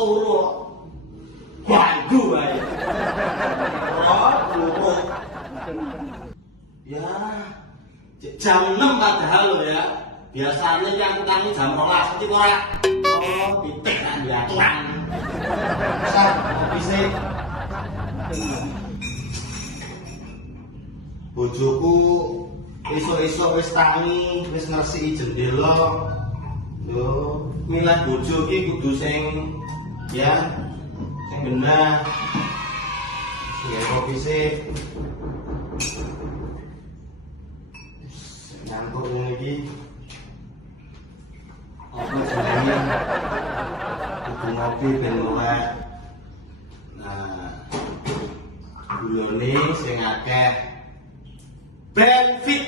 turu. Ganggu ae. Turu. Ya, jam 6 padahal lo ya. Biasanya yang tangi jam 12 nanti ora. Oh, pitik kan diaturan. Sa, bisa. Bojoku esuk-esuk wis tangi, wis ngresiki jendela. Lho, milih bojo iki kudu sing ya sing genah. Ya kopi sih. Ngantuk ngene iki. Apa jenenge? Kudu ngopi ben melek. Nah, gulane sing akeh. Benefit.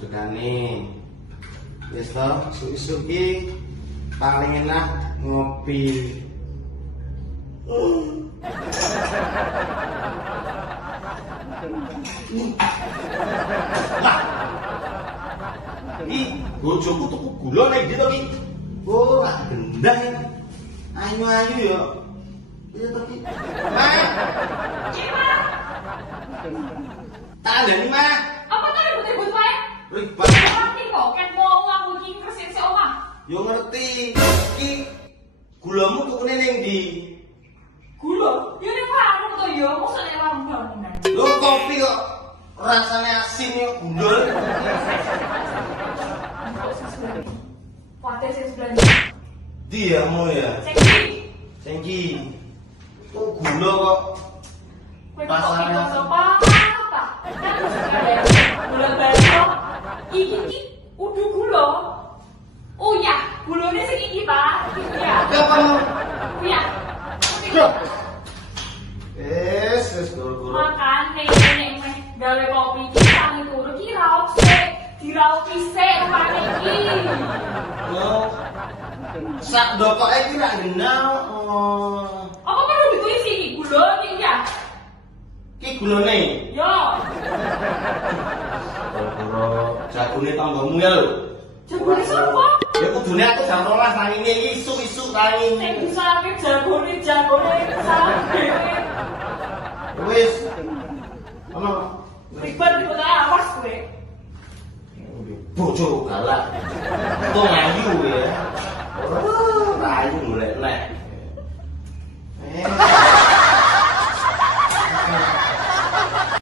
Tegane. Wis to, isuk-isuk iki paling enak ngopi. Lah. Iki bojoku tuku gula nek ndi to iki? Oh, lak gendang iki. Ayu-ayu ya. Iya to iki. Mak. Tandani, Mak. Apa tuh ribut-ribut wae? Ribet. Ngerti kok, kan wong aku iki ngresik sik omah. Yo ngerti. Iki gulamu tukune ning ndi? Gula, ya nek warung to ya, mosok nek warung bangunan. Lho kopi kok rasane asin yo gundul. Kuwatir sing sebelah. Diamu ya. Sing iki. Sengki. Kok gula kok Kowe kok iki sapa? Kan gula batu. Iki udu gula. Oh ya, gulane sing iki, Pak. Iki ya. kapan? Iya. Wis guru-guru. Makane nek meh gawe kopi iki tangi turu ki raok sik, diraok sik rupane iki. Yo. Sak dokoke iki ra genah. Apa perlu ditulis iki gula iki ya? Ki gulane. Yo, Guru jagone tanggamu ya lho. jagone sapa? Ya kudune aku jam 12 nang ngene iki isuk-isuk tangi. Sing disake jagone salah dhewe. Wis. Ono Ribet kok awas kowe. bojo galak. Kok ngayu ya.